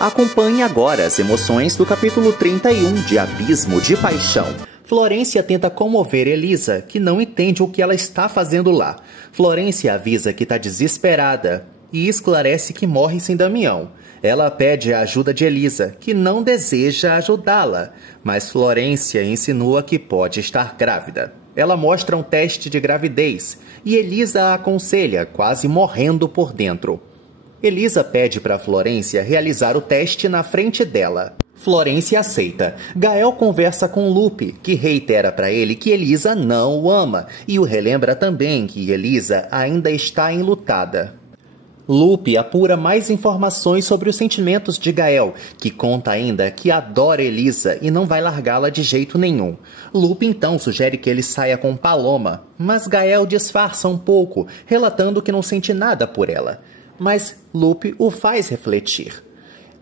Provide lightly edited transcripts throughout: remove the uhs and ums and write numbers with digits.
Acompanhe agora as emoções do capítulo 31 de Abismo de Paixão. Florência tenta comover Elisa, que não entende o que ela está fazendo lá. Florência avisa que está desesperada e esclarece que morre sem Damião. Ela pede a ajuda de Elisa, que não deseja ajudá-la, mas Florência insinua que pode estar grávida. Ela mostra um teste de gravidez e Elisa a aconselha, quase morrendo por dentro. Elisa pede para Florência realizar o teste na frente dela. Florência aceita. Gael conversa com Lupe, que reitera para ele que Elisa não o ama e o relembra também que Elisa ainda está enlutada. Lupe apura mais informações sobre os sentimentos de Gael, que conta ainda que adora Elisa e não vai largá-la de jeito nenhum. Lupe então sugere que ele saia com Paloma, mas Gael disfarça um pouco, relatando que não sente nada por ela. Mas Lupe o faz refletir.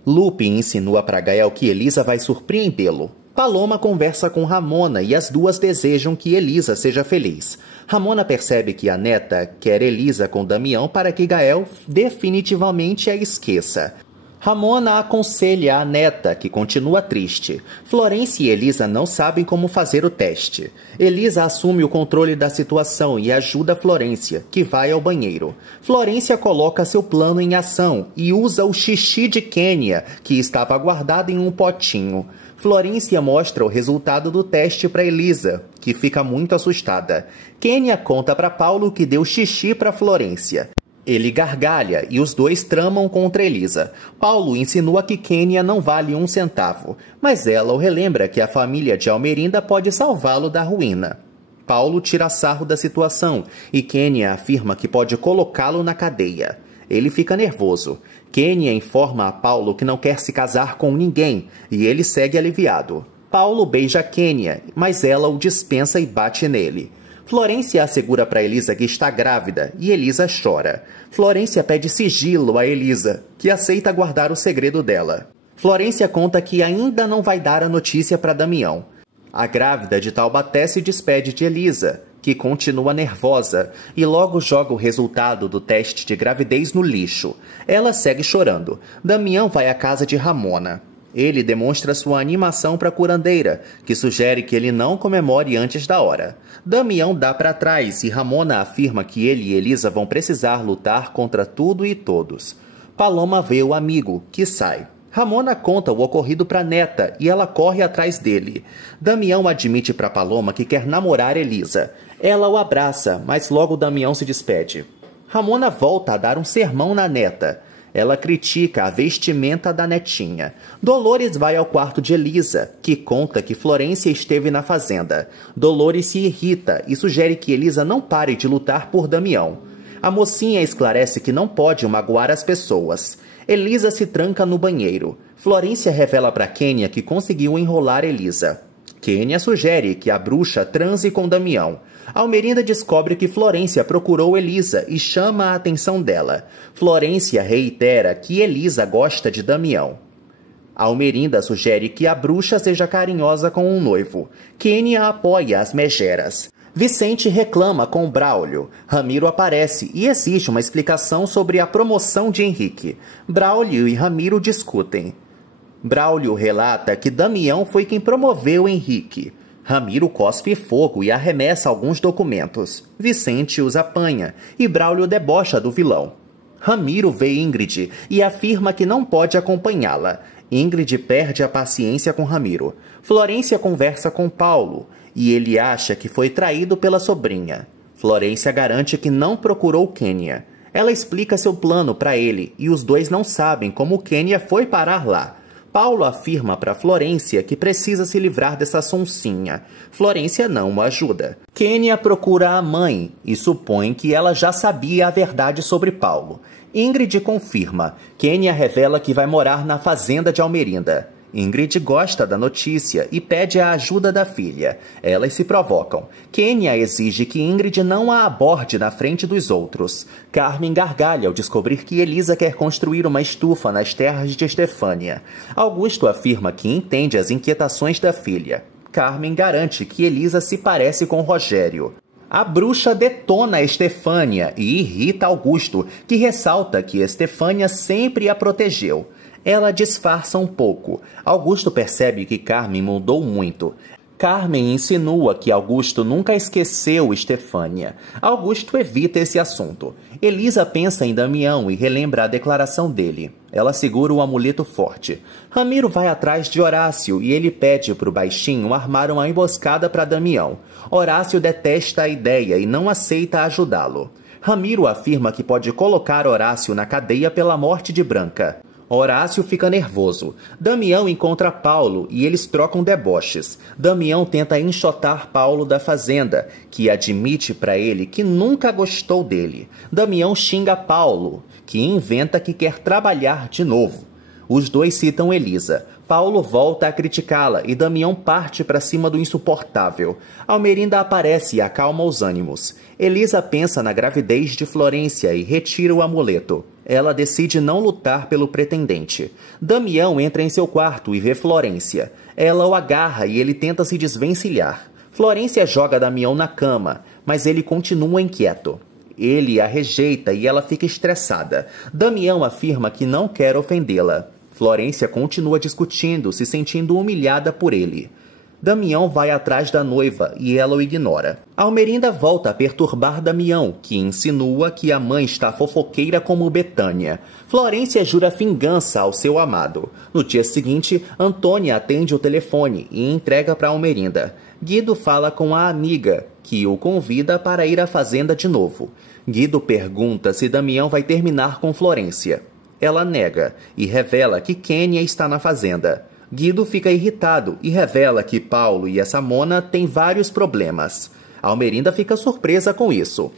Lupe insinua para Gael que Elisa vai surpreendê-lo. Paloma conversa com Ramona e as duas desejam que Elisa seja feliz. Ramona percebe que a neta quer Elisa com Damião para que Gael definitivamente a esqueça. Ramona aconselha a neta, que continua triste. Florência e Elisa não sabem como fazer o teste. Elisa assume o controle da situação e ajuda Florência, que vai ao banheiro. Florência coloca seu plano em ação e usa o xixi de Quênia, que estava guardado em um potinho. Florência mostra o resultado do teste para Elisa, que fica muito assustada. Quênia conta para Paulo que deu xixi para Florência. Ele gargalha e os dois tramam contra Elisa. Paulo insinua que Quênia não vale 1 centavo, mas ela o relembra que a família de Almerinda pode salvá-lo da ruína. Paulo tira sarro da situação e Quênia afirma que pode colocá-lo na cadeia. Ele fica nervoso. Quênia informa a Paulo que não quer se casar com ninguém e ele segue aliviado. Paulo beija Quênia, mas ela o dispensa e bate nele. Florência assegura para Elisa que está grávida e Elisa chora. Florência pede sigilo a Elisa, que aceita guardar o segredo dela. Florência conta que ainda não vai dar a notícia para Damião. A grávida de Taubaté se despede de Elisa, que continua nervosa, e logo joga o resultado do teste de gravidez no lixo. Ela segue chorando. Damião vai à casa de Ramona. Ele demonstra sua animação para a curandeira, que sugere que ele não comemore antes da hora. Damião dá para trás e Ramona afirma que ele e Elisa vão precisar lutar contra tudo e todos. Paloma vê o amigo, que sai. Ramona conta o ocorrido para Neta e ela corre atrás dele. Damião admite para Paloma que quer namorar Elisa. Ela o abraça, mas logo Damião se despede. Ramona volta a dar um sermão na Neta. Ela critica a vestimenta da netinha. Dolores vai ao quarto de Elisa, que conta que Florência esteve na fazenda. Dolores se irrita e sugere que Elisa não pare de lutar por Damião. A mocinha esclarece que não pode magoar as pessoas. Elisa se tranca no banheiro. Florência revela para Quênia que conseguiu enrolar Elisa. Quênia sugere que a bruxa transe com Damião. Almerinda descobre que Florência procurou Elisa e chama a atenção dela. Florência reitera que Elisa gosta de Damião. Almerinda sugere que a bruxa seja carinhosa com o noivo. Quênia apoia as megeras. Vicente reclama com Braulio. Ramiro aparece e exige uma explicação sobre a promoção de Henrique. Braulio e Ramiro discutem. Braulio relata que Damião foi quem promoveu Henrique. Ramiro cospe fogo e arremessa alguns documentos. Vicente os apanha e Braulio debocha do vilão. Ramiro vê Ingrid e afirma que não pode acompanhá-la. Ingrid perde a paciência com Ramiro. Florência conversa com Paulo e ele acha que foi traído pela sobrinha. Florência garante que não procurou Quênia. Ela explica seu plano para ele e os dois não sabem como Quênia foi parar lá. Paulo afirma para Florência que precisa se livrar dessa sonsinha. Florência não o ajuda. Quênia procura a mãe e supõe que ela já sabia a verdade sobre Paulo. Ingrid confirma. Quênia revela que vai morar na fazenda de Almerinda. Ingrid gosta da notícia e pede a ajuda da filha. Elas se provocam. Quênia exige que Ingrid não a aborde na frente dos outros. Carmen gargalha ao descobrir que Elisa quer construir uma estufa nas terras de Estefânia. Augusto afirma que entende as inquietações da filha. Carmen garante que Elisa se parece com Rogério. A bruxa detona Estefânia e irrita Augusto, que ressalta que Estefânia sempre a protegeu. Ela disfarça um pouco. Augusto percebe que Carmen mudou muito. Carmen insinua que Augusto nunca esqueceu Estefânia. Augusto evita esse assunto. Elisa pensa em Damião e relembra a declaração dele. Ela segura o amuleto forte. Ramiro vai atrás de Horácio e ele pede para o baixinho armar uma emboscada para Damião. Horácio detesta a ideia e não aceita ajudá-lo. Ramiro afirma que pode colocar Horácio na cadeia pela morte de Branca. Horácio fica nervoso. Damião encontra Paulo e eles trocam deboches. Damião tenta enxotar Paulo da fazenda, que admite para ele que nunca gostou dele. Damião xinga Paulo, que inventa que quer trabalhar de novo. Os dois citam Elisa. Paulo volta a criticá-la e Damião parte para cima do insuportável. Almerinda aparece e acalma os ânimos. Elisa pensa na gravidez de Florência e retira o amuleto. Ela decide não lutar pelo pretendente. Damião entra em seu quarto e vê Florência. Ela o agarra e ele tenta se desvencilhar. Florência joga Damião na cama, mas ele continua inquieto. Ele a rejeita e ela fica estressada. Damião afirma que não quer ofendê-la. Florência continua discutindo, se sentindo humilhada por ele. Damião vai atrás da noiva e ela o ignora. Almerinda volta a perturbar Damião, que insinua que a mãe está fofoqueira como Betânia. Florência jura vingança ao seu amado. No dia seguinte, Antônia atende o telefone e entrega para Almerinda. Guido fala com a amiga, que o convida para ir à fazenda de novo. Guido pergunta se Damião vai terminar com Florência. Ela nega e revela que Quênia está na fazenda. Guido fica irritado e revela que Paulo e essa Mona têm vários problemas. Almerinda fica surpresa com isso.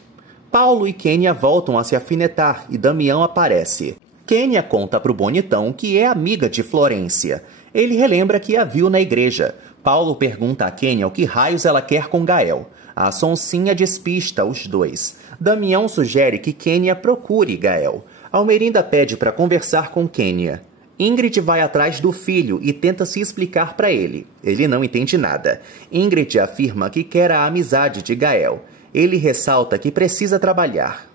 Paulo e Quênia voltam a se afinetar e Damião aparece. Quênia conta para o bonitão que é amiga de Florência. Ele relembra que a viu na igreja. Paulo pergunta a Quênia o que raios ela quer com Gael. A Sonsinha despista os dois. Damião sugere que Quênia procure Gael. Almerinda pede para conversar com Quênia. Ingrid vai atrás do filho e tenta se explicar para ele. Ele não entende nada. Ingrid afirma que quer a amizade de Gael. Ele ressalta que precisa trabalhar.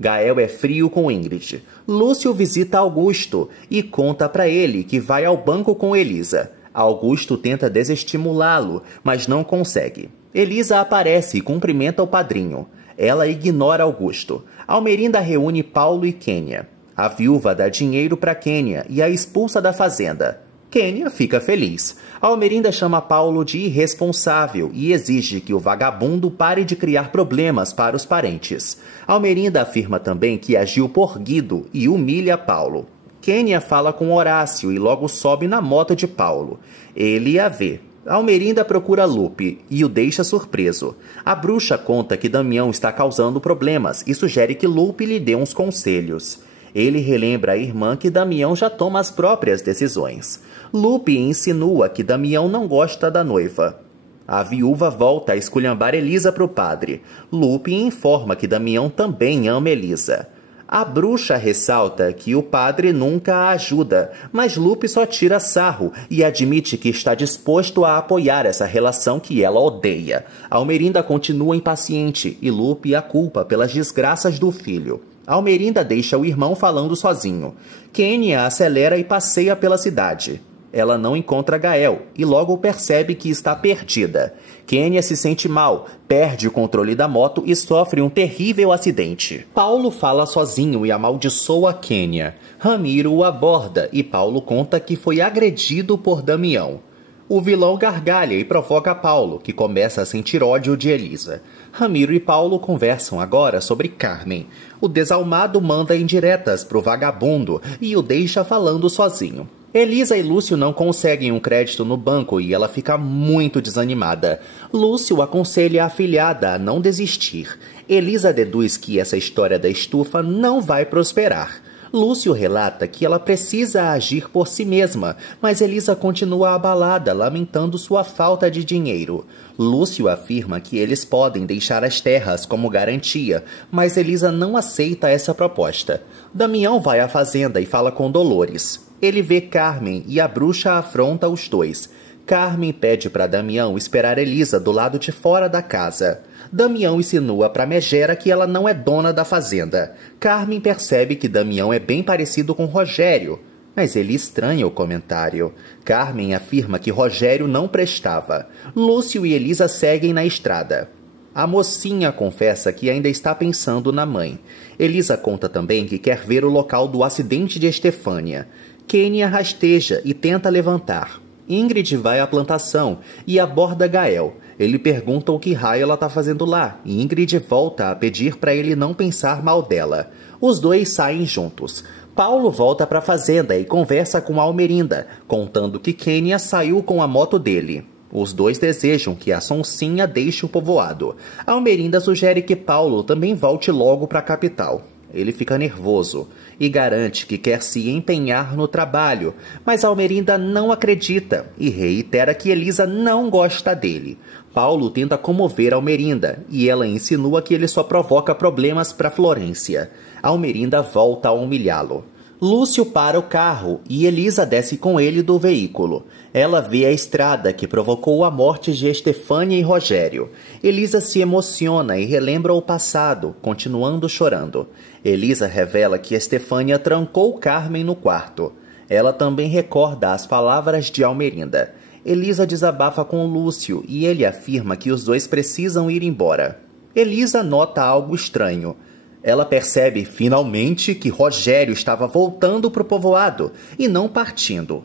Gael é frio com Ingrid. Lúcio visita Augusto e conta para ele que vai ao banco com Elisa. Augusto tenta desestimulá-lo, mas não consegue. Elisa aparece e cumprimenta o padrinho. Ela ignora Augusto. Almerinda reúne Paulo e Quênia. A viúva dá dinheiro para Quênia e a expulsa da fazenda. Quênia fica feliz. Almerinda chama Paulo de irresponsável e exige que o vagabundo pare de criar problemas para os parentes. Almerinda afirma também que agiu por Guido e humilha Paulo. Quênia fala com Horácio e logo sobe na moto de Paulo. Ele a vê. Almerinda procura Lupe e o deixa surpreso. A bruxa conta que Damião está causando problemas e sugere que Lupe lhe dê uns conselhos. Ele relembra à irmã que Damião já toma as próprias decisões. Lupe insinua que Damião não gosta da noiva. A viúva volta a esculhambar Elisa para o padre. Lupe informa que Damião também ama Elisa. A bruxa ressalta que o padre nunca a ajuda, mas Lupe só tira sarro e admite que está disposto a apoiar essa relação que ela odeia. Almerinda continua impaciente e Lupe a culpa pelas desgraças do filho. Almerinda deixa o irmão falando sozinho. Quênia acelera e passeia pela cidade. Ela não encontra Gael e logo percebe que está perdida. Quênia se sente mal, perde o controle da moto e sofre um terrível acidente. Paulo fala sozinho e amaldiçoa Quênia. Ramiro o aborda e Paulo conta que foi agredido por Damião. O vilão gargalha e provoca Paulo, que começa a sentir ódio de Elisa. Ramiro e Paulo conversam agora sobre Carmen. O desalmado manda indiretas pro vagabundo e o deixa falando sozinho. Elisa e Lúcio não conseguem um crédito no banco e ela fica muito desanimada. Lúcio aconselha a afilhada a não desistir. Elisa deduz que essa história da estufa não vai prosperar. Lúcio relata que ela precisa agir por si mesma, mas Elisa continua abalada, lamentando sua falta de dinheiro. Lúcio afirma que eles podem deixar as terras como garantia, mas Elisa não aceita essa proposta. Damião vai à fazenda e fala com Dolores. Ele vê Carmen e a bruxa afronta os dois. Carmen pede para Damião esperar Elisa do lado de fora da casa. Damião insinua para Megera que ela não é dona da fazenda. Carmen percebe que Damião é bem parecido com Rogério. Mas ele estranha o comentário. Carmen afirma que Rogério não prestava. Lúcio e Elisa seguem na estrada. A mocinha confessa que ainda está pensando na mãe. Elisa conta também que quer ver o local do acidente de Estefânia. Kênia rasteja e tenta levantar. Ingrid vai à plantação e aborda Gael. Ele pergunta o que raio ela está fazendo lá, e Ingrid volta a pedir para ele não pensar mal dela. Os dois saem juntos. Paulo volta para a fazenda e conversa com Almerinda, contando que Kênia saiu com a moto dele. Os dois desejam que a Sonsinha deixe o povoado. Almerinda sugere que Paulo também volte logo para a capital. Ele fica nervoso e garante que quer se empenhar no trabalho, mas Almerinda não acredita e reitera que Elisa não gosta dele. Paulo tenta comover Almerinda e ela insinua que ele só provoca problemas para Florência. Almerinda volta a humilhá-lo. Lúcio para o carro e Elisa desce com ele do veículo. Ela vê a estrada que provocou a morte de Estefânia e Rogério. Elisa se emociona e relembra o passado, continuando chorando. Elisa revela que Estefânia trancou Carmen no quarto. Ela também recorda as palavras de Almerinda. Elisa desabafa com Lúcio e ele afirma que os dois precisam ir embora. Elisa nota algo estranho. Ela percebe finalmente que Rogério estava voltando para o povoado e não partindo.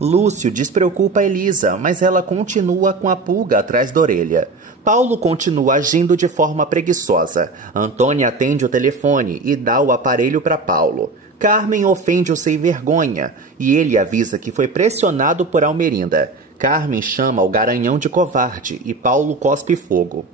Lúcio despreocupa Elisa, mas ela continua com a pulga atrás da orelha. Paulo continua agindo de forma preguiçosa. Antônia atende o telefone e dá o aparelho para Paulo. Carmen ofende o sem vergonha e ele avisa que foi pressionado por Almerinda. Carmen chama o garanhão de covarde e Paulo cospe fogo.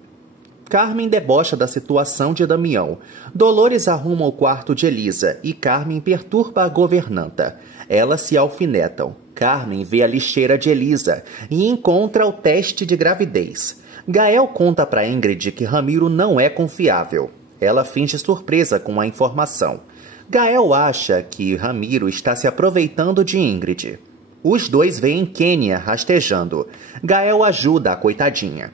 Carmen debocha da situação de Damião. Dolores arruma o quarto de Elisa e Carmen perturba a governanta. Elas se alfinetam. Carmen vê a lixeira de Elisa e encontra o teste de gravidez. Gael conta para Ingrid que Ramiro não é confiável. Ela finge surpresa com a informação. Gael acha que Ramiro está se aproveitando de Ingrid. Os dois veem Kênia rastejando. Gael ajuda a coitadinha.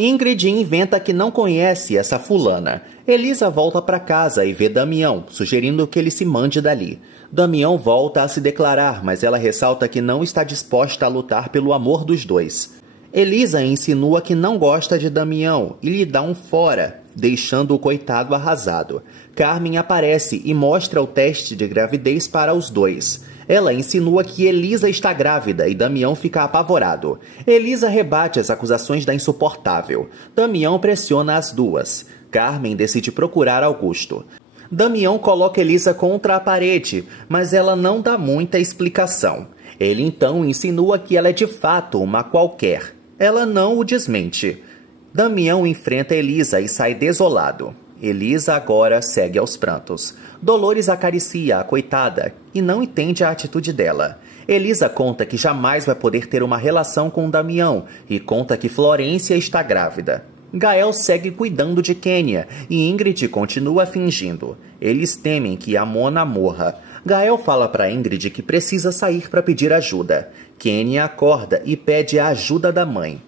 Ingrid inventa que não conhece essa fulana. Elisa volta para casa e vê Damião, sugerindo que ele se mande dali. Damião volta a se declarar, mas ela ressalta que não está disposta a lutar pelo amor dos dois. Elisa insinua que não gosta de Damião e lhe dá um fora, deixando o coitado arrasado. Carmen aparece e mostra o teste de gravidez para os dois. Ela insinua que Elisa está grávida e Damião fica apavorado. Elisa rebate as acusações da insuportável. Damião pressiona as duas. Carmen decide procurar Augusto. Damião coloca Elisa contra a parede, mas ela não dá muita explicação. Ele então insinua que ela é de fato uma qualquer. Ela não o desmente. Damião enfrenta Elisa e sai desolado. Elisa agora segue aos prantos. Dolores acaricia a coitada e não entende a atitude dela. Elisa conta que jamais vai poder ter uma relação com Damião e conta que Florência está grávida. Gael segue cuidando de Kênia e Ingrid continua fingindo. Eles temem que Amona morra. Gael fala para Ingrid que precisa sair para pedir ajuda. Kênia acorda e pede a ajuda da mãe.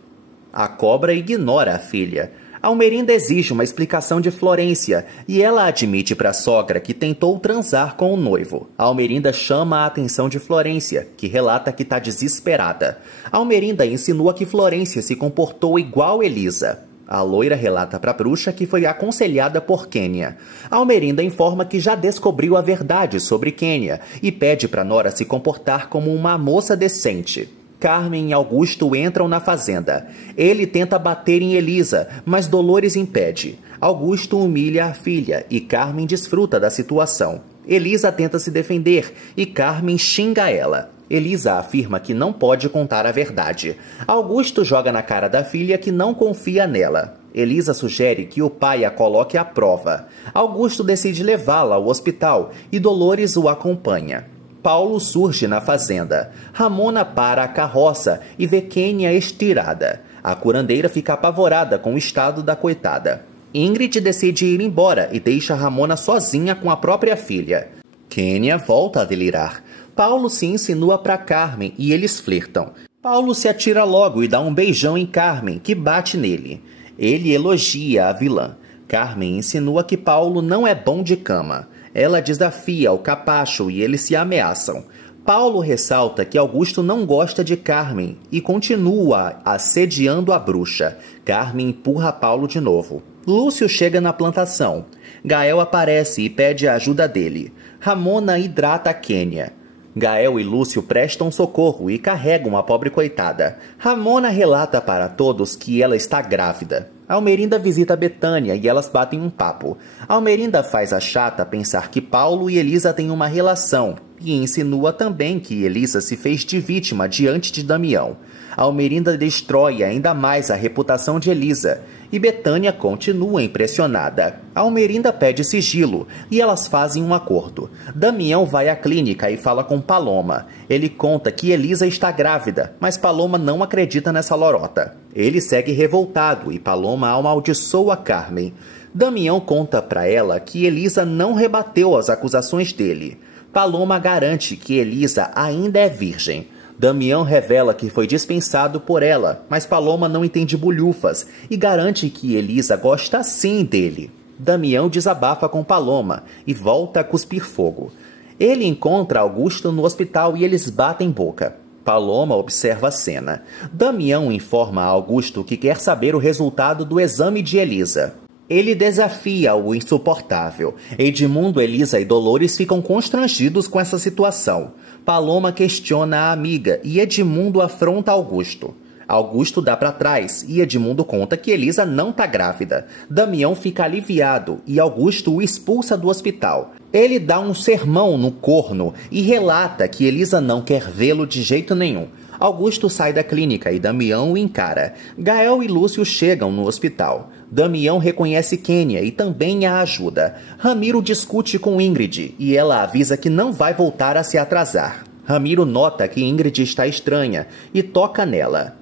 A cobra ignora a filha. Almerinda exige uma explicação de Florência e ela admite para a sogra que tentou transar com o noivo. Almerinda chama a atenção de Florência, que relata que está desesperada. Almerinda insinua que Florência se comportou igual Elisa. A loira relata para a bruxa que foi aconselhada por Kênia. Almerinda informa que já descobriu a verdade sobre Kênia e pede para Nora se comportar como uma moça decente. Carmen e Augusto entram na fazenda. Ele tenta bater em Elisa, mas Dolores impede. Augusto humilha a filha e Carmen desfruta da situação. Elisa tenta se defender e Carmen xinga ela. Elisa afirma que não pode contar a verdade. Augusto joga na cara da filha que não confia nela. Elisa sugere que o pai a coloque à prova. Augusto decide levá-la ao hospital e Dolores o acompanha. Paulo surge na fazenda. Ramona para a carroça e vê Kênia estirada. A curandeira fica apavorada com o estado da coitada. Ingrid decide ir embora e deixa Ramona sozinha com a própria filha. Kênia volta a delirar. Paulo se insinua para Carmen e eles flertam. Paulo se atira logo e dá um beijão em Carmen, que bate nele. Ele elogia a vilã. Carmen insinua que Paulo não é bom de cama. Ela desafia o capacho e eles se ameaçam. Paulo ressalta que Augusto não gosta de Carmen e continua assediando a bruxa. Carmen empurra Paulo de novo. Lúcio chega na plantação. Gael aparece e pede a ajuda dele. Ramona hidrata Quênia. Gael e Lúcio prestam socorro e carregam a pobre coitada. Ramona relata para todos que ela está grávida. Almerinda visita Betânia e elas batem um papo. Almerinda faz a chata pensar que Paulo e Elisa têm uma relação e insinua também que Elisa se fez de vítima diante de Damião. Almerinda destrói ainda mais a reputação de Elisa e Betânia continua impressionada. Almerinda pede sigilo e elas fazem um acordo. Damião vai à clínica e fala com Paloma. Ele conta que Elisa está grávida, mas Paloma não acredita nessa lorota. Ele segue revoltado e Paloma amaldiçoa Carmen. Damião conta para ela que Elisa não rebateu as acusações dele. Paloma garante que Elisa ainda é virgem. Damião revela que foi dispensado por ela, mas Paloma não entende bulhufas e garante que Elisa gosta sim dele. Damião desabafa com Paloma e volta a cuspir fogo. Ele encontra Augusto no hospital e eles batem boca. Paloma observa a cena. Damião informa a Augusto que quer saber o resultado do exame de Elisa. Ele desafia o insuportável. Edmundo, Elisa e Dolores ficam constrangidos com essa situação. Paloma questiona a amiga e Edmundo afronta Augusto. Augusto dá para trás e Edmundo conta que Elisa não está grávida. Damião fica aliviado e Augusto o expulsa do hospital. Ele dá um sermão no corno e relata que Elisa não quer vê-lo de jeito nenhum. Augusto sai da clínica e Damião o encara. Gael e Lúcio chegam no hospital. Damião reconhece Quênia e também a ajuda. Ramiro discute com Ingrid e ela avisa que não vai voltar a se atrasar. Ramiro nota que Ingrid está estranha e toca nela.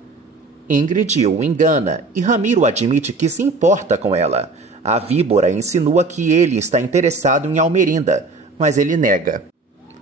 Ingrid o engana e Ramiro admite que se importa com ela. A víbora insinua que ele está interessado em Almerinda, mas ele nega.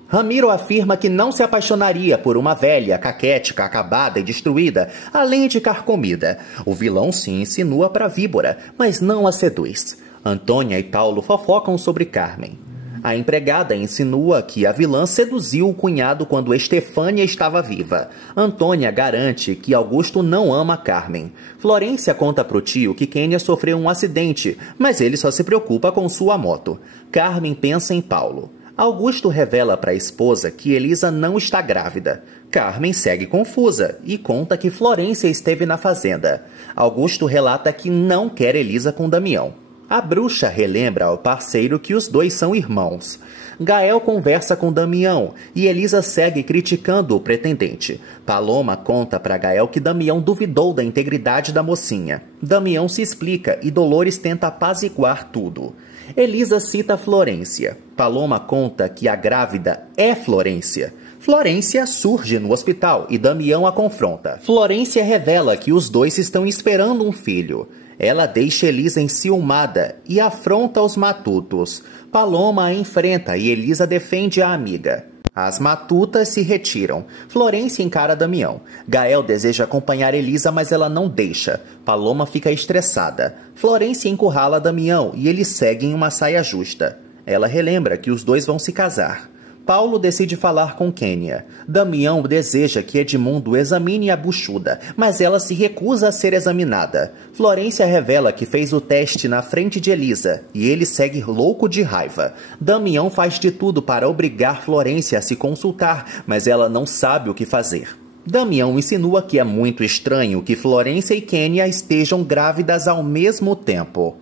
Ramiro afirma que não se apaixonaria por uma velha, caquética, acabada e destruída, além de carcomida. O vilão se insinua para a víbora, mas não a seduz. Antônia e Paulo fofocam sobre Carmen. A empregada insinua que a vilã seduziu o cunhado quando Estefânia estava viva. Antônia garante que Augusto não ama Carmen. Florência conta pro tio que Quênia sofreu um acidente, mas ele só se preocupa com sua moto. Carmen pensa em Paulo. Augusto revela para a esposa que Elisa não está grávida. Carmen segue confusa e conta que Florência esteve na fazenda. Augusto relata que não quer Elisa com Damião. A bruxa relembra ao parceiro que os dois são irmãos. Gael conversa com Damião e Elisa segue criticando o pretendente. Paloma conta para Gael que Damião duvidou da integridade da mocinha. Damião se explica e Dolores tenta apaziguar tudo. Elisa cita Florência. Paloma conta que a grávida é Florência. Florência surge no hospital e Damião a confronta. Florência revela que os dois estão esperando um filho. Ela deixa Elisa enciumada e afronta os matutos. Paloma a enfrenta e Elisa defende a amiga. As matutas se retiram. Florência encara Damião. Gael deseja acompanhar Elisa, mas ela não deixa. Paloma fica estressada. Florência encurrala Damião e eles seguem uma saia justa. Ela relembra que os dois vão se casar. Paulo decide falar com Quênia. Damião deseja que Edmundo examine a buchuda, mas ela se recusa a ser examinada. Florência revela que fez o teste na frente de Elisa, e ele segue louco de raiva. Damião faz de tudo para obrigar Florência a se consultar, mas ela não sabe o que fazer. Damião insinua que é muito estranho que Florência e Quênia estejam grávidas ao mesmo tempo.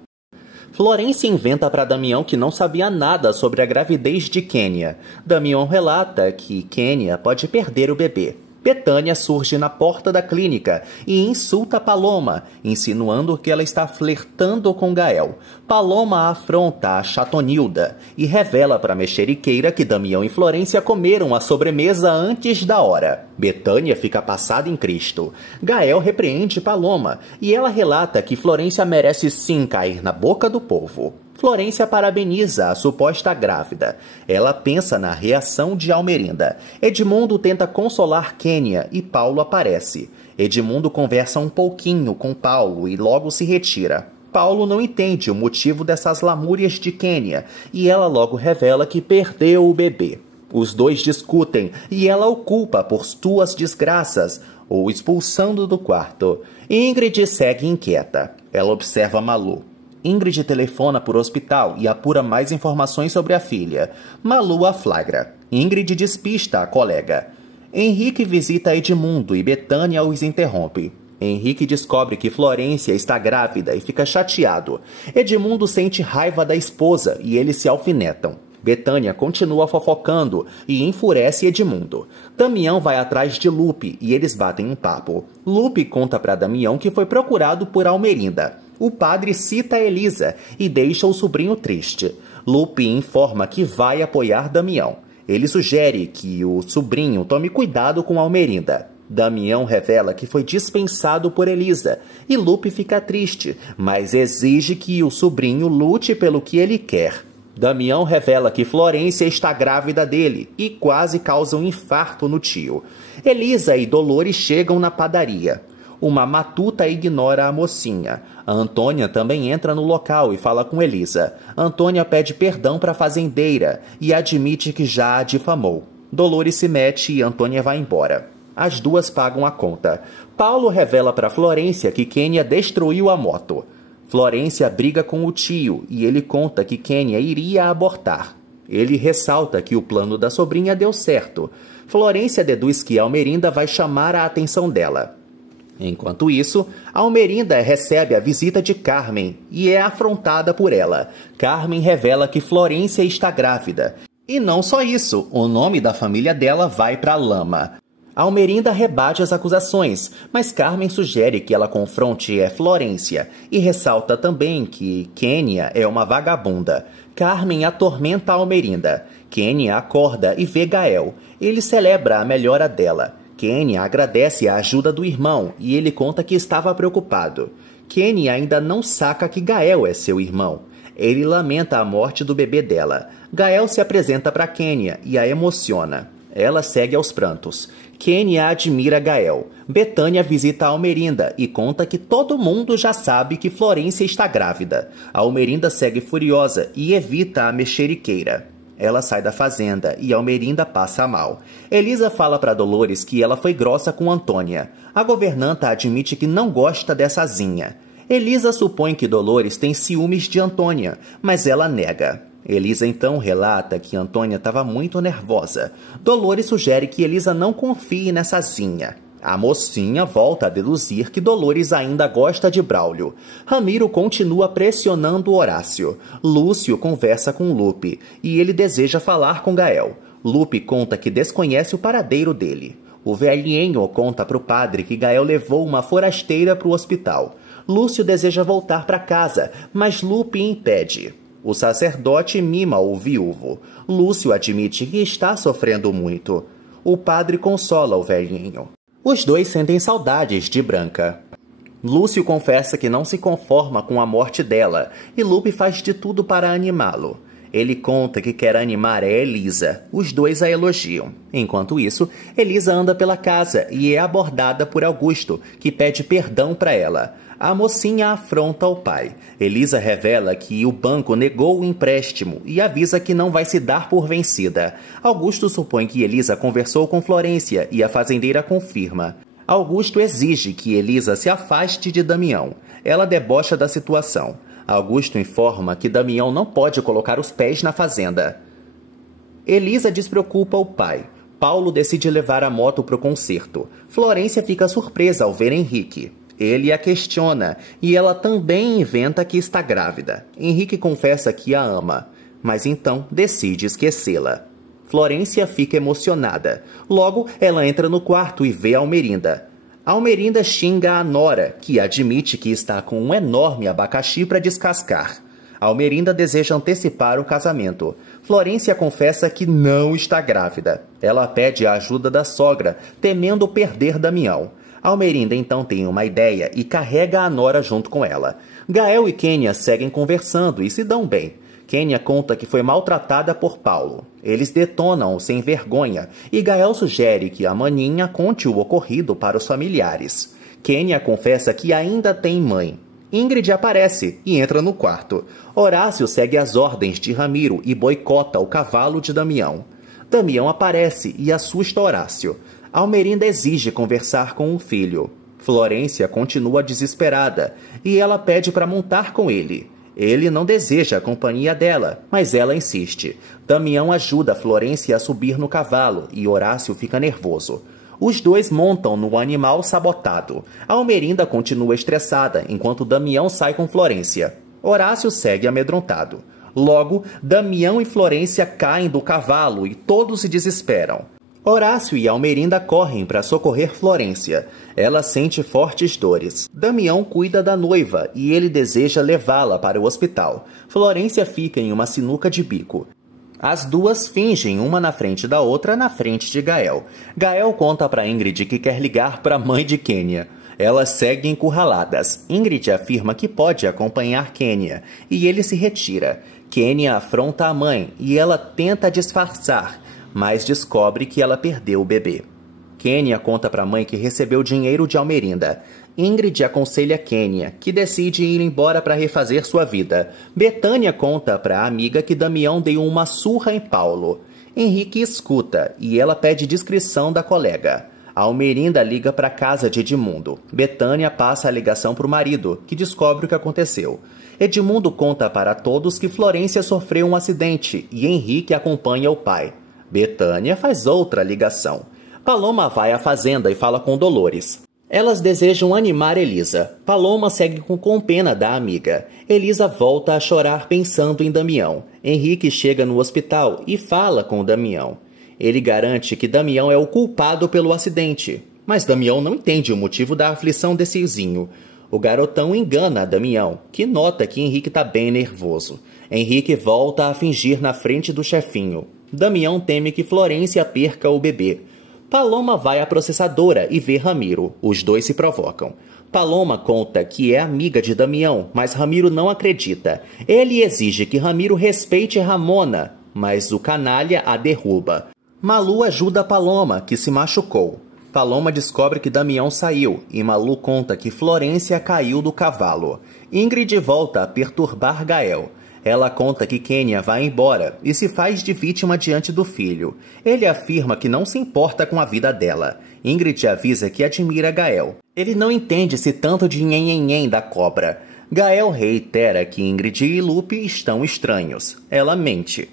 Florência inventa para Damião que não sabia nada sobre a gravidez de Quênia. Damião relata que Quênia pode perder o bebê. Betânia surge na porta da clínica e insulta Paloma, insinuando que ela está flertando com Gael. Paloma afronta a Chatonilda e revela para a mexeriqueira que Damião e Florência comeram a sobremesa antes da hora. Betânia fica passada em Cristo. Gael repreende Paloma e ela relata que Florência merece sim cair na boca do povo. Florência parabeniza a suposta grávida. Ela pensa na reação de Almerinda. Edmundo tenta consolar Quênia e Paulo aparece. Edmundo conversa um pouquinho com Paulo e logo se retira. Paulo não entende o motivo dessas lamúrias de Quênia e ela logo revela que perdeu o bebê. Os dois discutem e ela o culpa por suas desgraças, o expulsando do quarto. Ingrid segue inquieta. Ela observa Malu. Ingrid telefona para o hospital e apura mais informações sobre a filha. Malu a flagra. Ingrid despista a colega. Henrique visita Edmundo e Betânia os interrompe. Henrique descobre que Florência está grávida e fica chateado. Edmundo sente raiva da esposa e eles se alfinetam. Betânia continua fofocando e enfurece Edmundo. Damião vai atrás de Lupe e eles batem um papo. Lupe conta para Damião que foi procurado por Almerinda. O padre cita Elisa e deixa o sobrinho triste. Lupe informa que vai apoiar Damião. Ele sugere que o sobrinho tome cuidado com Almerinda. Damião revela que foi dispensado por Elisa e Lupe fica triste, mas exige que o sobrinho lute pelo que ele quer. Damião revela que Florência está grávida dele e quase causa um infarto no tio. Elisa e Dolores chegam na padaria. Uma matuta ignora a mocinha. A Antônia também entra no local e fala com Elisa. Antônia pede perdão para a fazendeira e admite que já a difamou. Dolores se mete e Antônia vai embora. As duas pagam a conta. Paulo revela para Florência que Kênia destruiu a moto. Florência briga com o tio e ele conta que Kênia iria abortar. Ele ressalta que o plano da sobrinha deu certo. Florência deduz que Almerinda vai chamar a atenção dela. Enquanto isso, Almerinda recebe a visita de Carmen e é afrontada por ela. Carmen revela que Florência está grávida. E não só isso, o nome da família dela vai para a lama. Almerinda rebate as acusações, mas Carmen sugere que ela confronte Florência e ressalta também que Kênia é uma vagabunda. Carmen atormenta Almerinda. Kênia acorda e vê Gael. Ele celebra a melhora dela. Kênia agradece a ajuda do irmão e ele conta que estava preocupado. Kênia ainda não saca que Gael é seu irmão. Ele lamenta a morte do bebê dela. Gael se apresenta para Kênia e a emociona. Ela segue aos prantos. Kênia admira Gael. Betânia visita Almerinda e conta que todo mundo já sabe que Florência está grávida. Almerinda segue furiosa e evita a mexeriqueira. Ela sai da fazenda e Almerinda passa mal. Elisa fala para Dolores que ela foi grossa com Antônia. A governanta admite que não gosta dessa zinha. Elisa supõe que Dolores tem ciúmes de Antônia, mas ela nega. Elisa então relata que Antônia estava muito nervosa. Dolores sugere que Elisa não confie nessa zinha. A mocinha volta a deduzir que Dolores ainda gosta de Braulio. Ramiro continua pressionando Horácio. Lúcio conversa com Lupe e ele deseja falar com Gael. Lupe conta que desconhece o paradeiro dele. O velhinho conta para o padre que Gael levou uma forasteira para o hospital. Lúcio deseja voltar para casa, mas Lupe impede. O sacerdote mima o viúvo. Lúcio admite que está sofrendo muito. O padre consola o velhinho. Os dois sentem saudades de Branca. Lúcio confessa que não se conforma com a morte dela e Lupe faz de tudo para animá-lo. Ele conta que quer animar a Elisa. Os dois a elogiam. Enquanto isso, Elisa anda pela casa e é abordada por Augusto, que pede perdão para ela. A mocinha afronta o pai. Elisa revela que o banco negou o empréstimo e avisa que não vai se dar por vencida. Augusto supõe que Elisa conversou com Florência e a fazendeira confirma. Augusto exige que Elisa se afaste de Damião. Ela debocha da situação. Augusto informa que Damião não pode colocar os pés na fazenda. Elisa despreocupa o pai. Paulo decide levar a moto para o concerto. Florência fica surpresa ao ver Henrique. Ele a questiona e ela também inventa que está grávida. Henrique confessa que a ama, mas então decide esquecê-la. Florência fica emocionada. Logo, ela entra no quarto e vê Almerinda. Almerinda xinga a nora, que admite que está com um enorme abacaxi para descascar. Almerinda deseja antecipar o casamento. Florência confessa que não está grávida. Ela pede a ajuda da sogra, temendo perder Damião. Almerinda então tem uma ideia e carrega a nora junto com ela. Gael e Kênia seguem conversando e se dão bem. Kênia conta que foi maltratada por Paulo. Eles detonam sem vergonha e Gael sugere que a maninha conte o ocorrido para os familiares. Kênia confessa que ainda tem mãe. Ingrid aparece e entra no quarto. Horácio segue as ordens de Ramiro e boicota o cavalo de Damião. Damião aparece e assusta Horácio. Almerinda exige conversar com o filho. Florência continua desesperada e ela pede para montar com ele. Ele não deseja a companhia dela, mas ela insiste. Damião ajuda Florência a subir no cavalo e Horácio fica nervoso. Os dois montam no animal sabotado. Almerinda continua estressada enquanto Damião sai com Florência. Horácio segue amedrontado. Logo, Damião e Florência caem do cavalo e todos se desesperam. Horácio e Almerinda correm para socorrer Florência. Ela sente fortes dores. Damião cuida da noiva e ele deseja levá-la para o hospital. Florência fica em uma sinuca de bico. As duas fingem uma na frente da outra na frente de Gael. Gael conta para Ingrid que quer ligar para a mãe de Quênia. Elas seguem encurraladas. Ingrid afirma que pode acompanhar Quênia e ele se retira. Quênia afronta a mãe e ela tenta disfarçar, mas descobre que ela perdeu o bebê. Quênia conta para a mãe que recebeu dinheiro de Almerinda. Ingrid aconselha Quênia, que decide ir embora para refazer sua vida. Betânia conta para a amiga que Damião deu uma surra em Paulo. Henrique escuta e ela pede discrição da colega. Almerinda liga para a casa de Edmundo. Betânia passa a ligação para o marido, que descobre o que aconteceu. Edmundo conta para todos que Florência sofreu um acidente e Henrique acompanha o pai. Betânia faz outra ligação. Paloma vai à fazenda e fala com Dolores. Elas desejam animar Elisa. Paloma segue com pena da amiga. Elisa volta a chorar pensando em Damião. Henrique chega no hospital e fala com Damião. Ele garante que Damião é o culpado pelo acidente. Mas Damião não entende o motivo da aflição desse vizinho. O garotão engana Damião, que nota que Henrique está bem nervoso. Henrique volta a fingir na frente do chefinho. Damião teme que Florência perca o bebê. Paloma vai à processadora e vê Ramiro. Os dois se provocam. Paloma conta que é amiga de Damião, mas Ramiro não acredita. Ele exige que Ramiro respeite Ramona, mas o canalha a derruba. Malu ajuda Paloma, que se machucou. Paloma descobre que Damião saiu e Malu conta que Florência caiu do cavalo. Ingrid volta a perturbar Gael. Ela conta que Quênia vai embora e se faz de vítima diante do filho. Ele afirma que não se importa com a vida dela. Ingrid avisa que admira Gael. Ele não entende esse tanto de nhenhenhen da cobra. Gael reitera que Ingrid e Lupe estão estranhos. Ela mente.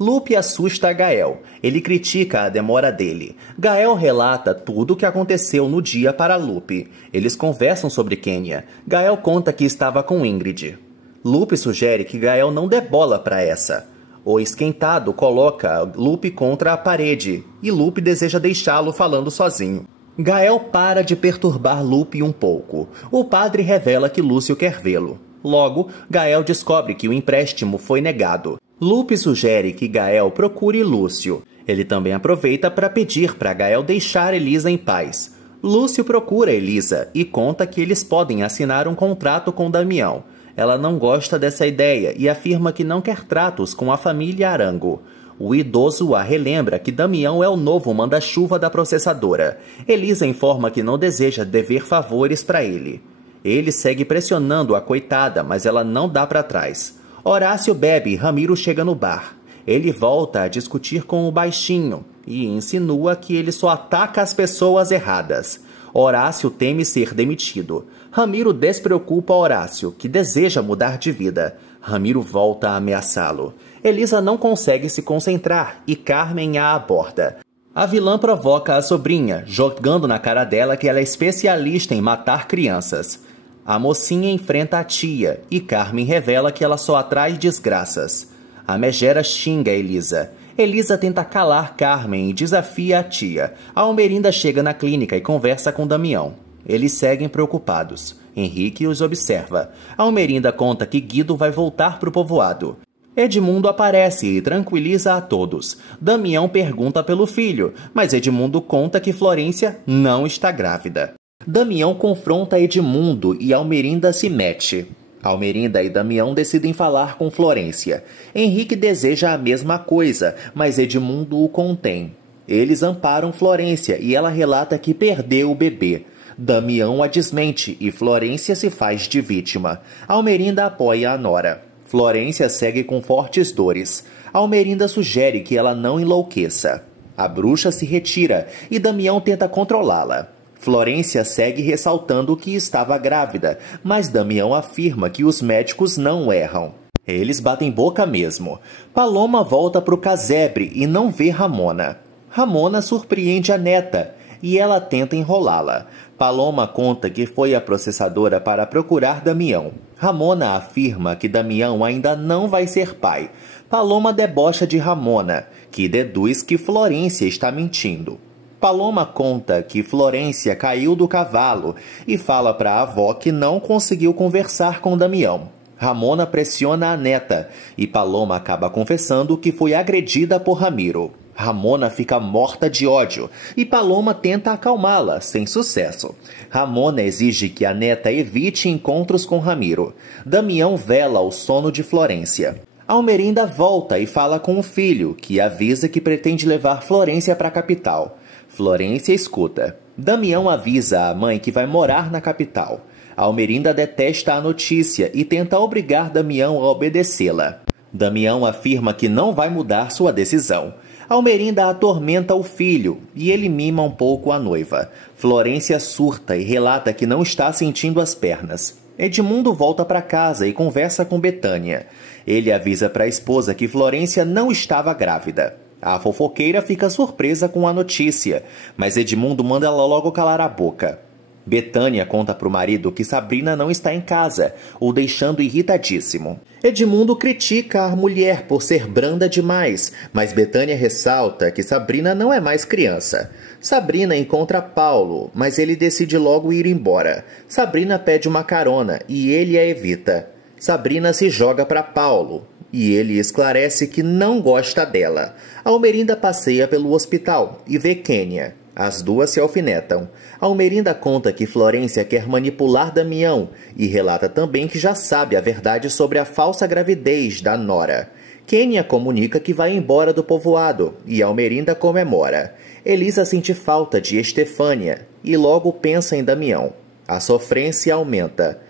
Lupe assusta Gael. Ele critica a demora dele. Gael relata tudo o que aconteceu no dia para Lupe. Eles conversam sobre Quênia. Gael conta que estava com Ingrid. Lupe sugere que Gael não dê bola para essa. O esquentado coloca Lupe contra a parede e Lupe deseja deixá-lo falando sozinho. Gael para de perturbar Lupe um pouco. O padre revela que Lúcio quer vê-lo. Logo, Gael descobre que o empréstimo foi negado. Lupe sugere que Gael procure Lúcio. Ele também aproveita para pedir para Gael deixar Elisa em paz. Lúcio procura Elisa e conta que eles podem assinar um contrato com Damião. Ela não gosta dessa ideia e afirma que não quer tratos com a família Arango. O idoso a relembra que Damião é o novo manda-chuva da processadora. Elisa informa que não deseja dever favores para ele. Ele segue pressionando a coitada, mas ela não dá para trás. Horácio bebe e Ramiro chega no bar. Ele volta a discutir com o baixinho e insinua que ele só ataca as pessoas erradas. Horácio teme ser demitido. Ramiro despreocupa Horácio, que deseja mudar de vida. Ramiro volta a ameaçá-lo. Elisa não consegue se concentrar e Carmen a aborda. A vilã provoca a sobrinha, jogando na cara dela que ela é especialista em matar crianças. A mocinha enfrenta a tia e Carmen revela que ela só atrai desgraças. A megera xinga Elisa. Elisa tenta calar Carmen e desafia a tia. A Almerinda chega na clínica e conversa com Damião. Eles seguem preocupados. Henrique os observa. A Almerinda conta que Guido vai voltar para o povoado. Edmundo aparece e tranquiliza a todos. Damião pergunta pelo filho, mas Edmundo conta que Florência não está grávida. Damião confronta Edmundo e Almerinda se mete. Almerinda e Damião decidem falar com Florência. Henrique deseja a mesma coisa, mas Edmundo o contém. Eles amparam Florência e ela relata que perdeu o bebê. Damião a desmente e Florência se faz de vítima. Almerinda apoia a nora. Florência segue com fortes dores. Almerinda sugere que ela não enlouqueça. A bruxa se retira e Damião tenta controlá-la. Florência segue ressaltando que estava grávida, mas Damião afirma que os médicos não erram. Eles batem boca mesmo. Paloma volta para o casebre e não vê Ramona. Ramona surpreende a neta e ela tenta enrolá-la. Paloma conta que foi a processadora para procurar Damião. Ramona afirma que Damião ainda não vai ser pai. Paloma debocha de Ramona, que deduz que Florência está mentindo. Paloma conta que Florência caiu do cavalo e fala para a avó que não conseguiu conversar com Damião. Ramona pressiona a neta e Paloma acaba confessando que foi agredida por Ramiro. Ramona fica morta de ódio e Paloma tenta acalmá-la, sem sucesso. Ramona exige que a neta evite encontros com Ramiro. Damião vela o sono de Florência. Almerinda volta e fala com o filho, que avisa que pretende levar Florência para a capital. Florência escuta. Damião avisa a mãe que vai morar na capital. Almerinda detesta a notícia e tenta obrigar Damião a obedecê-la. Damião afirma que não vai mudar sua decisão. Almerinda atormenta o filho e ele mima um pouco a noiva. Florência surta e relata que não está sentindo as pernas. Edmundo volta para casa e conversa com Betânia. Ele avisa para a esposa que Florência não estava grávida. A fofoqueira fica surpresa com a notícia, mas Edmundo manda ela logo calar a boca. Betânia conta para o marido que Sabrina não está em casa, o deixando irritadíssimo. Edmundo critica a mulher por ser branda demais, mas Betânia ressalta que Sabrina não é mais criança. Sabrina encontra Paulo, mas ele decide logo ir embora. Sabrina pede uma carona e ele a evita. Sabrina se joga para Paulo e ele esclarece que não gosta dela. Almerinda passeia pelo hospital e vê Quênia. As duas se alfinetam. Almerinda conta que Florência quer manipular Damião e relata também que já sabe a verdade sobre a falsa gravidez da nora. Quênia comunica que vai embora do povoado e Almerinda comemora. Elisa sente falta de Estefânia e logo pensa em Damião. A sofrência aumenta.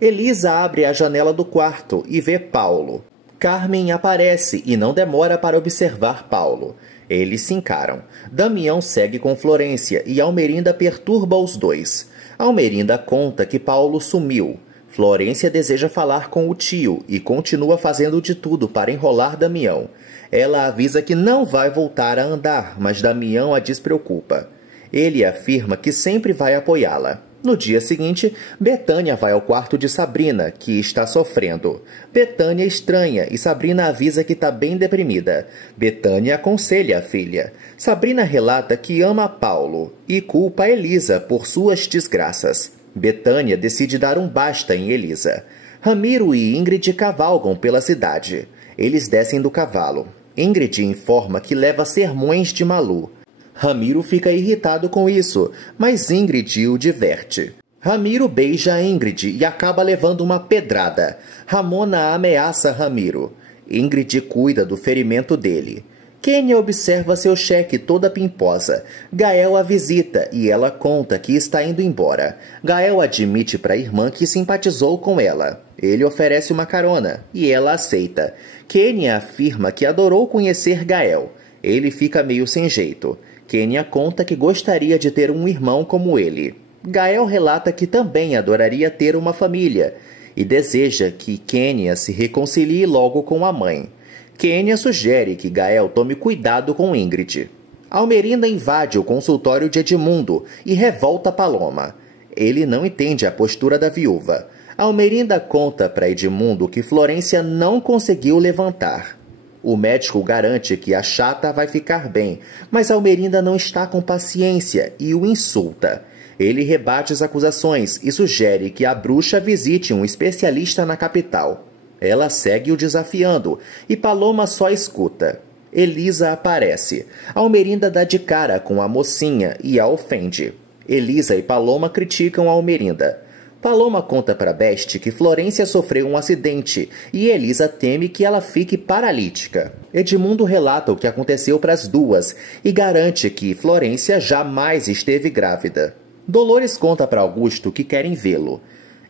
Elisa abre a janela do quarto e vê Paulo. Carmen aparece e não demora para observar Paulo. Eles se encaram. Damião segue com Florência e Almerinda perturba os dois. Almerinda conta que Paulo sumiu. Florência deseja falar com o tio e continua fazendo de tudo para enrolar Damião. Ela avisa que não vai voltar a andar, mas Damião a despreocupa. Ele afirma que sempre vai apoiá-la. No dia seguinte, Betânia vai ao quarto de Sabrina, que está sofrendo. Betânia estranha e Sabrina avisa que está bem deprimida. Betânia aconselha a filha. Sabrina relata que ama Paulo e culpa Elisa por suas desgraças. Betânia decide dar um basta em Elisa. Ramiro e Ingrid cavalgam pela cidade. Eles descem do cavalo. Ingrid informa que leva sermões de Malu. Ramiro fica irritado com isso, mas Ingrid o diverte. Ramiro beija Ingrid e acaba levando uma pedrada. Ramona ameaça Ramiro. Ingrid cuida do ferimento dele. Quênia observa seu cheque toda pimposa. Gael a visita e ela conta que está indo embora. Gael admite para a irmã que simpatizou com ela. Ele oferece uma carona e ela aceita. Quênia afirma que adorou conhecer Gael. Ele fica meio sem jeito. Quênia conta que gostaria de ter um irmão como ele. Gael relata que também adoraria ter uma família e deseja que Quênia se reconcilie logo com a mãe. Quênia sugere que Gael tome cuidado com Ingrid. Almerinda invade o consultório de Edmundo e revolta Paloma. Ele não entende a postura da viúva. Almerinda conta para Edmundo que Florência não conseguiu levantar. O médico garante que a chata vai ficar bem, mas Almerinda não está com paciência e o insulta. Ele rebate as acusações e sugere que a bruxa visite um especialista na capital. Ela segue o desafiando e Paloma só escuta. Elisa aparece. Almerinda dá de cara com a mocinha e a ofende. Elisa e Paloma criticam Almerinda. Paloma conta para Beste que Florência sofreu um acidente e Elisa teme que ela fique paralítica. Edmundo relata o que aconteceu para as duas e garante que Florência jamais esteve grávida. Dolores conta para Augusto que querem vê-lo.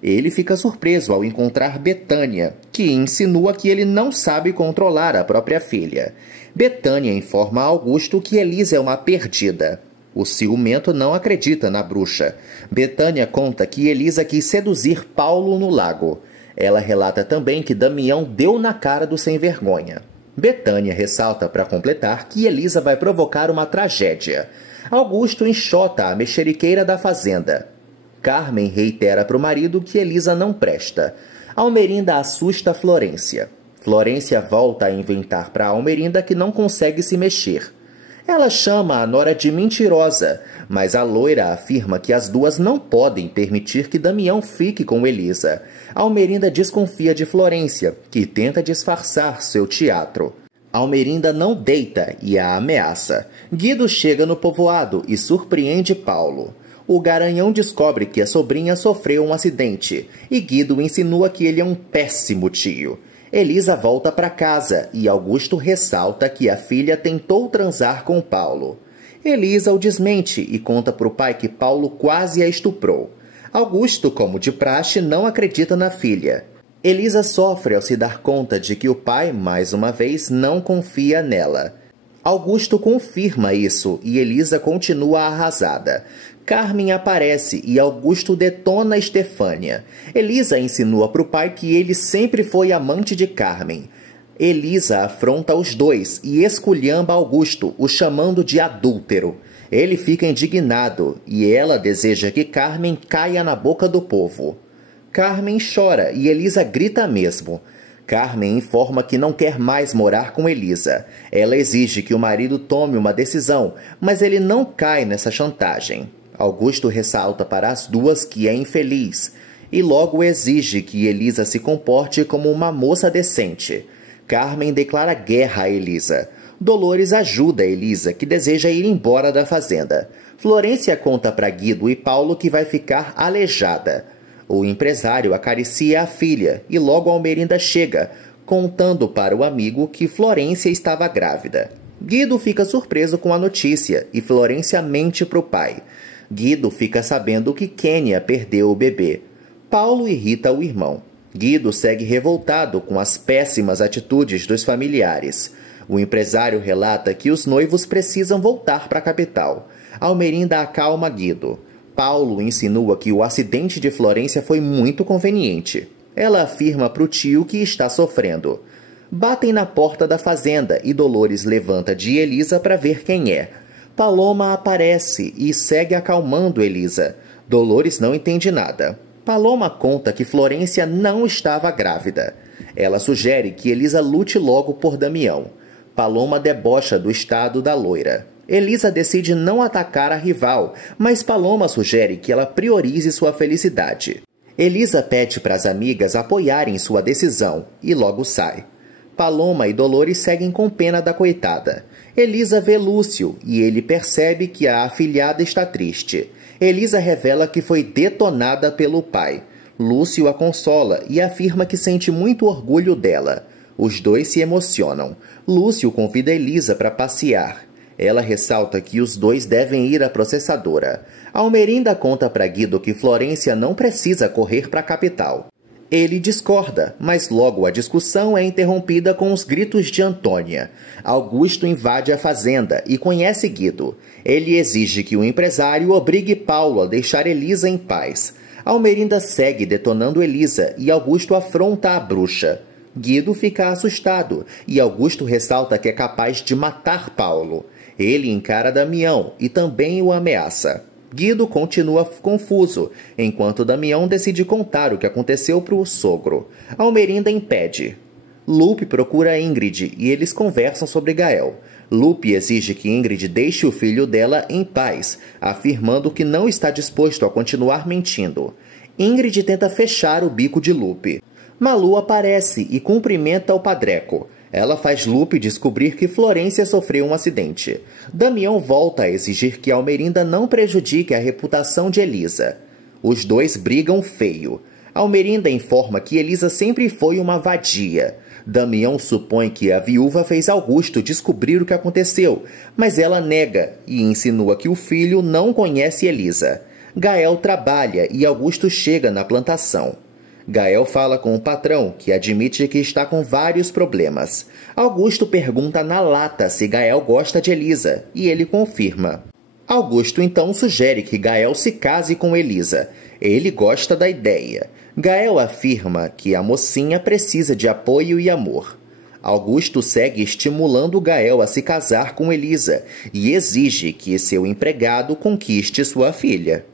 Ele fica surpreso ao encontrar Betânia, que insinua que ele não sabe controlar a própria filha. Betânia informa a Augusto que Elisa é uma perdida. O ciumento não acredita na bruxa. Betânia conta que Elisa quis seduzir Paulo no lago. Ela relata também que Damião deu na cara do sem-vergonha. Betânia ressalta para completar que Elisa vai provocar uma tragédia. Augusto enxota a mexeriqueira da fazenda. Carmen reitera para o marido que Elisa não presta. Almerinda assusta Florência. Florência volta a inventar para Almerinda que não consegue se mexer. Ela chama a nora de mentirosa, mas a loira afirma que as duas não podem permitir que Damião fique com Elisa. Almerinda desconfia de Florência, que tenta disfarçar seu teatro. Almerinda não deita e a ameaça. Guido chega no povoado e surpreende Paulo. O garanhão descobre que a sobrinha sofreu um acidente e Guido insinua que ele é um péssimo tio. Elisa volta para casa e Augusto ressalta que a filha tentou transar com Paulo. Elisa o desmente e conta para o pai que Paulo quase a estuprou. Augusto, como de praxe, não acredita na filha. Elisa sofre ao se dar conta de que o pai, mais uma vez, não confia nela. Augusto confirma isso e Elisa continua arrasada. Carmen aparece e Augusto detona Estefânia. Elisa insinua para o pai que ele sempre foi amante de Carmen. Elisa afronta os dois e esculhamba Augusto, o chamando de adúltero. Ele fica indignado e ela deseja que Carmen caia na boca do povo. Carmen chora e Elisa grita mesmo. Carmen informa que não quer mais morar com Elisa. Ela exige que o marido tome uma decisão, mas ele não cai nessa chantagem. Augusto ressalta para as duas que é infeliz e logo exige que Elisa se comporte como uma moça decente. Carmen declara guerra a Elisa. Dolores ajuda Elisa, que deseja ir embora da fazenda. Florência conta para Guido e Paulo que vai ficar aleijada. O empresário acaricia a filha e logo Almerinda chega, contando para o amigo que Florência estava grávida. Guido fica surpreso com a notícia e Florência mente para o pai. Guido fica sabendo que Quênia perdeu o bebê. Paulo irrita o irmão. Guido segue revoltado com as péssimas atitudes dos familiares. O empresário relata que os noivos precisam voltar para a capital. Almerinda acalma Guido. Paulo insinua que o acidente de Florência foi muito conveniente. Ela afirma para o tio que está sofrendo. Batem na porta da fazenda e Dolores levanta de Elisa para ver quem é. Paloma aparece e segue acalmando Elisa. Dolores não entende nada. Paloma conta que Florência não estava grávida. Ela sugere que Elisa lute logo por Damião. Paloma debocha do estado da loira. Elisa decide não atacar a rival, mas Paloma sugere que ela priorize sua felicidade. Elisa pede para as amigas apoiarem sua decisão e logo sai. Paloma e Dolores seguem com pena da coitada. Elisa vê Lúcio e ele percebe que a afilhada está triste. Elisa revela que foi detonada pelo pai. Lúcio a consola e afirma que sente muito orgulho dela. Os dois se emocionam. Lúcio convida Elisa para passear. Ela ressalta que os dois devem ir à processadora. Almerinda conta para Guido que Florência não precisa correr para a capital. Ele discorda, mas logo a discussão é interrompida com os gritos de Antônia. Augusto invade a fazenda e conhece Guido. Ele exige que o empresário obrigue Paulo a deixar Elisa em paz. Almerinda segue detonando Elisa e Augusto afronta a bruxa. Guido fica assustado e Augusto ressalta que é capaz de matar Paulo. Ele encara Damião e também o ameaça. Guido continua confuso, enquanto Damião decide contar o que aconteceu para o sogro. Almerinda impede. Lupe procura Ingrid e eles conversam sobre Gael. Lupe exige que Ingrid deixe o filho dela em paz, afirmando que não está disposto a continuar mentindo. Ingrid tenta fechar o bico de Lupe. Malu aparece e cumprimenta o padreco. Ela faz Lupe descobrir que Florência sofreu um acidente. Damião volta a exigir que Almerinda não prejudique a reputação de Elisa. Os dois brigam feio. Almerinda informa que Elisa sempre foi uma vadia. Damião supõe que a viúva fez Augusto descobrir o que aconteceu, mas ela nega e insinua que o filho não conhece Elisa. Gael trabalha e Augusto chega na plantação. Gael fala com o patrão, que admite que está com vários problemas. Augusto pergunta na lata se Gael gosta de Elisa, e ele confirma. Augusto então sugere que Gael se case com Elisa. Ele gosta da ideia. Gael afirma que a mocinha precisa de apoio e amor. Augusto segue estimulando Gael a se casar com Elisa e exige que seu empregado conquiste sua filha.